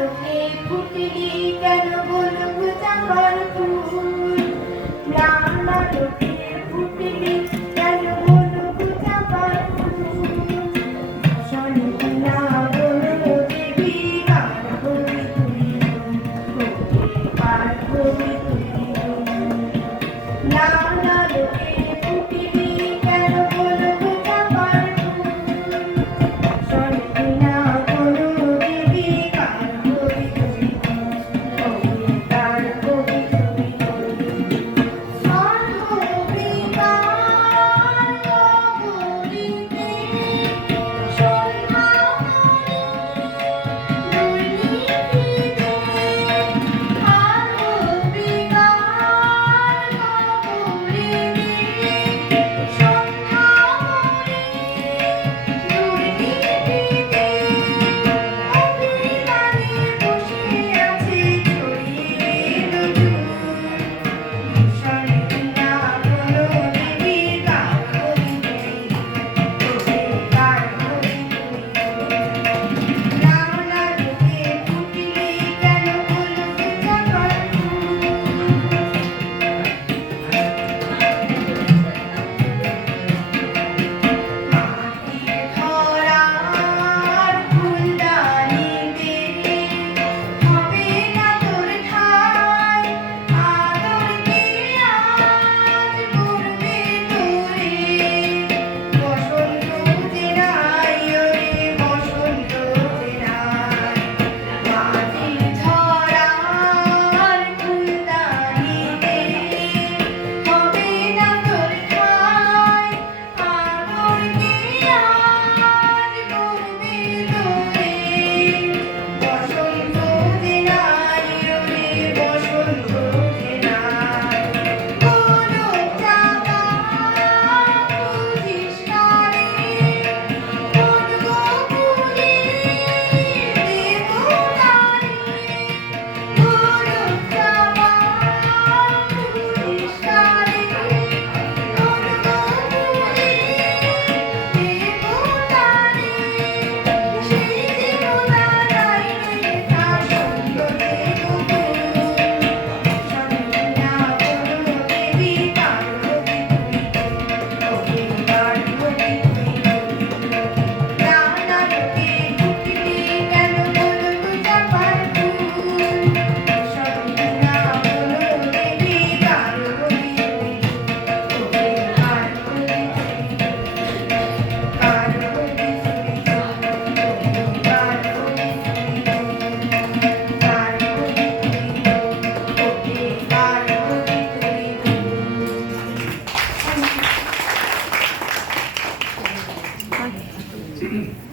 লোকে ফুটলি কেন বলবো চাঁপার ফুল রান্না লোকে ফুটলি কেন বলবো চাঁপার ফুল সন্ধ্যা বলো দেবী কার হবি তুই কার হবি তুই রান্না লোকে ফুটলি কেন বলবো চাঁপার ফুল সন্ধ্যা বলো দেবী কার হবি তুই কার হবি তুই Thank you.